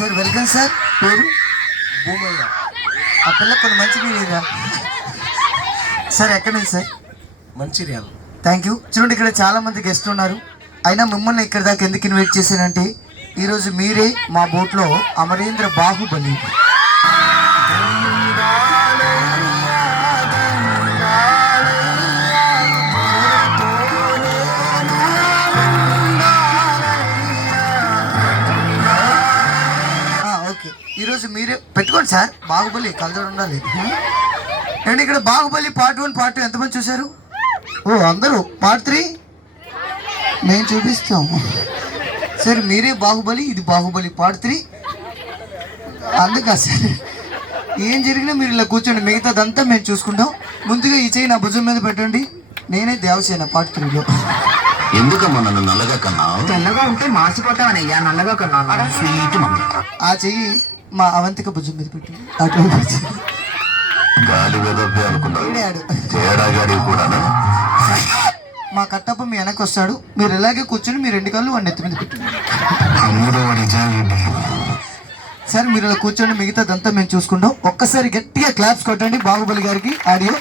Welcome sir. పేరు? భూమయ్య. ఆ పిల్ల కొన్ని మంచి మీరేరా సార్ ఎక్కడి నుంచి సార్? మంచిర్యాల. థ్యాంక్ యూ చూడండి ఇక్కడ చాలా మంది గెస్ట్ ఉన్నారు. అయినా మిమ్మల్ని ఇక్కడ దాకా ఎందుకు ఇన్వైట్ చేశానంటే ఈరోజు మీరే మా బోట్లో అమరేంద్ర బాహుబలి ఈరోజు మీరే పెట్టుకోండి సార్. బాహుబలి కలజోడు ఉండాలి. అండ్ ఇక్కడ Baahubali part one part two ఎంతమంది చూశారు? ఓ అందరూ. Part three? మేము చూపిస్తాం. సార్ మీరే బాహుబలి ఇది బాహుబలి పార్ట్ త్రీ. అందుకా సార్. ఏం జరిగినా మీరు ఇలా కూర్చోండి. మిగతాదంతా మేము చూసుకుంటాం. ముందుగా ఈ చేయి నా భుజం మీద పెట్టండి. నేనే దేవసేన పార్ట్ త్రీలో ఎందుకమ్మా నన్ను నల్లగా కన్నావు? తెల్లగా ఉంటే మార్చిపోతావనయ్యా నల్లగా కన్నా స్వీట్ ఆ చెయ్యి మా అవంతిక భుజం మీద పెట్టి. గాలి. తేడా కూడా మా కట్టప్ప మీ వెనక్కి వస్తాడు. మీరు ఇలాగే కూర్చొని మీ రెండు కాళ్ళు వాడిని ఎత్తి మీద జాగిడి సార్ మీరు ఇలా కూర్చొని మిగతాదంతా మేము చూసుకుంటాం. ఒక్కసారి గట్టిగా క్లాప్స్ కొట్టండి బాహుబలి గారికి. ఆడియో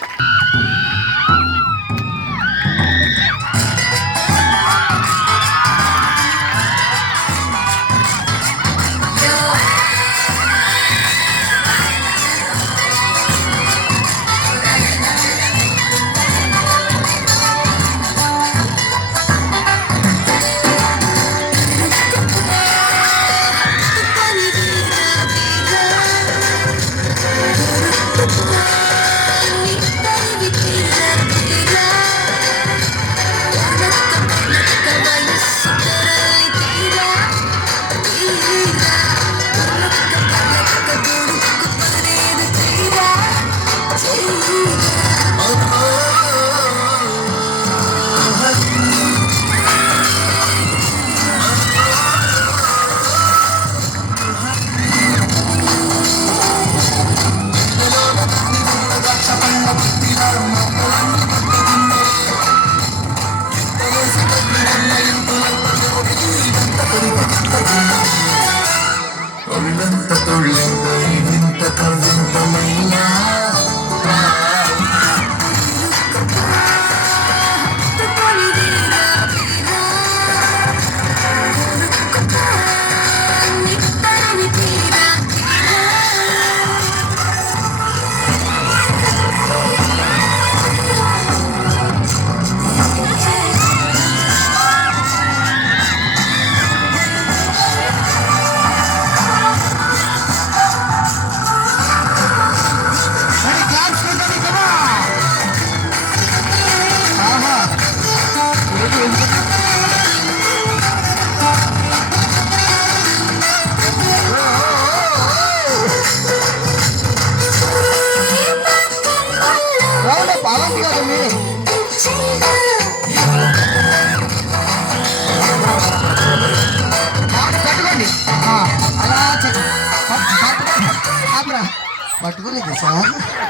రావులే, అవంతి గారు పట్టుకోండి. అలా పట్టుకోలేదు సార్.